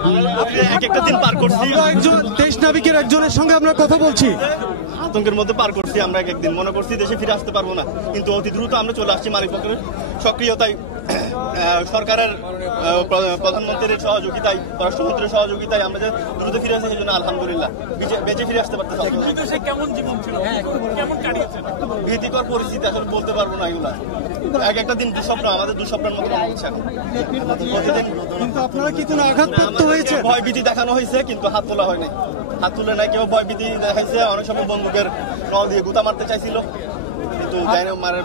এক একটা দিন পার করছি, একজন দেশ নাবিকের একজনের সঙ্গে আমরা কথা বলছি। আতঙ্কের মধ্যে পার করছি আমরা। এক একদিন মনে করছি দেশে ফিরে আসতে পারবো না, কিন্তু অতি দ্রুত আমরা চলে আসছি মালিক পক্ষের সক্রিয়তায়, সরকারের প্রধানমন্ত্রীর সহযোগিতায়, পররাষ্ট্রমন্ত্রীর সহযোগিতায় আমরা যে দ্রুত ফিরে আসছি, সেই জন্য আলহামদুলিল্লাহ বেঁচে ফিরে আসতে পারতেছি। কেমন জীবন ছিল, কেমন কাটিয়েছেন? ভীতিকর পরিস্থিতি, আসলে বলতে পারবো না এগুলা। এক একটা দিন দুঃস্বপ্ন, আমাদের দুঃস্বপ্নের মতো হচ্ছে এখন প্রতিদিন। কিন্তু আপনারা কি কোনো আঘাতপ্রাপ্ত হয়েছে? ভয় ভীতি দেখানো হয়েছে, কিন্তু হাত তোলা হয়নি। হাত তুলে নাই, কেউ ভয় ভীতি দেখাইছে। অনেক সময় বন্দুকের নল দিয়ে গুতা মারতে চাইছিল, কিন্তু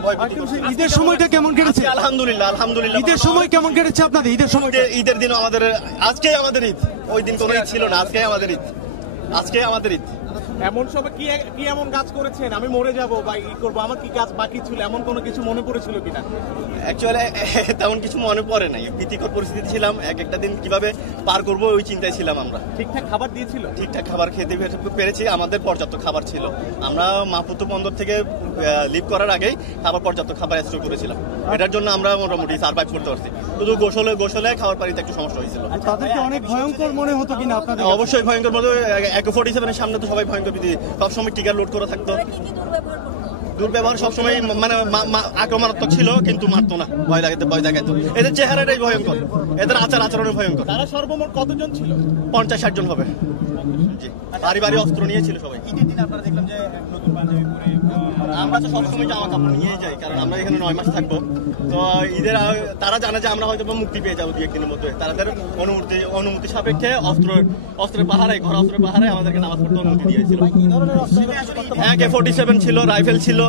ভয় ভীতি। ঈদের সময়টা কেমন কেটেছে? আলহামদুলিল্লাহ আলহামদুলিল্লাহ। ঈদের সময় কেমন কেটেছে আপনাদের? ঈদের সময়, ঈদের দিন আমাদের, আজকেই আমাদের ঈদ। ওই দিন কোনো ঈদ ছিল না, আজকেই আমাদের ঈদ। আজকেই আমাদের ঈদ। এমন সময় কি এমন কাজ করেছেন, আমি মরে যাবো বা ই করবো, আমার কি কাজ বাকি ছিল, এমন কোনো কিছু মনে পড়েছিল কিনা? অ্যাকচুয়ালি তেমন কিছু মনে পড়ে নাই। ভীতিকর পরিস্থিতি ছিলাম, এক একটা দিন কিভাবে পার করবো ওই চিন্তায় ছিলাম আমরা। ঠিকঠাক খাবার দিয়েছিল? ঠিকঠাক খাবার খেতে পেরেছি, আমাদের পর্যাপ্ত খাবার ছিল। আমরা মাপুতো বন্দর থেকে লিভ করার আগেই পর্যাপ্ত খাবার স্টোর করেছিলাম। এটার জন্য আমরা মোটামুটি সার্ভাইভ করতে পারছি। শুধু গোসলে খাবার পানিতে একটু সমস্যা হয়েছিল। তাদেরকে অনেক ভয়ঙ্কর মনে হতো কিনা আপনাদের? অবশ্যই ভয়ঙ্কর মতো। AK-47 সামনে তো সবাই ভয়ঙ্কর ভীতি, সবসময় টিকার লোড করে থাকতো। দুর্ব্যবহার সবসময় মানে আক্রমণাত্মক ছিল, কিন্তু মারতো না, ভয় দেখাতো। এদের চেহারাটাই ভয়ঙ্কর, এদের আচরণে ভয়ঙ্কর। তারা সর্বমোট কতজন ছিল? 50-60 জন হবে। জি, বাড়ি অস্ত্র নিয়েছিল সবাই। ঈদের দিন আপনারা দেখলাম যে নতুন পাঞ্জাবি পরে, আমরা তো সবসময় জামা কাপড় নিয়ে যাই, কারণ আমরা এখানে 9 মাস থাকবো। তো ঈদের তারা জানে যে আমরা হয়তো মুক্তি পেয়ে যাবো 2-1 দিনের মধ্যে। তাদের অনুমতি সাপেক্ষে অস্ত্রের পাহারায়, ঘর অস্ত্রের পাহারায় আমাদেরকে নামাজ পড়তে অনুমতি দিয়েছিল। AK-47 ছিল, রাইফেল ছিল,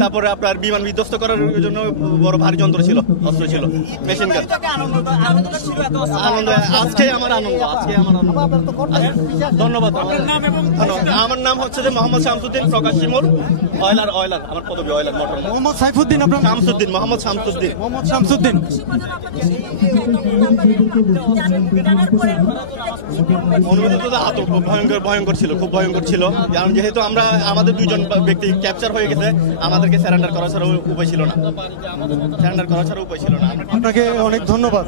তারপরে আপনার বিমান বিধ্বস্ত করার জন্য বড় ভারী যন্ত্র ছিল, অস্ত্র ছিল, মেশিন গান। আনন্দ, আজকে আমার আনন্দ। ধন্যবাদ। আমার নাম হচ্ছে যে মোহাম্মদ শামসুদ্দিন, প্রকাশ শিমুল, অয়লার। আমার পদবী অয়লার মোটর। মোহাম্মদ সাইফুদ্দিন, আপনার? শামসুদ্দিন, মোহাম্মদ শামসুদ্দিন। মোহাম্মদ শামসুদ্দিন। অনুভূতি তো আতঙ্ক, ভয়ঙ্কর ছিল, খুব ভয়ঙ্কর ছিল। কারণ যেহেতু আমাদের 2 জন ব্যক্তি ক্যাপচার হয়ে গেছে, আমাদেরকে স্যারেন্ডার করা ছাড়া উপায় ছিল না। আপনাকে অনেক ধন্যবাদ।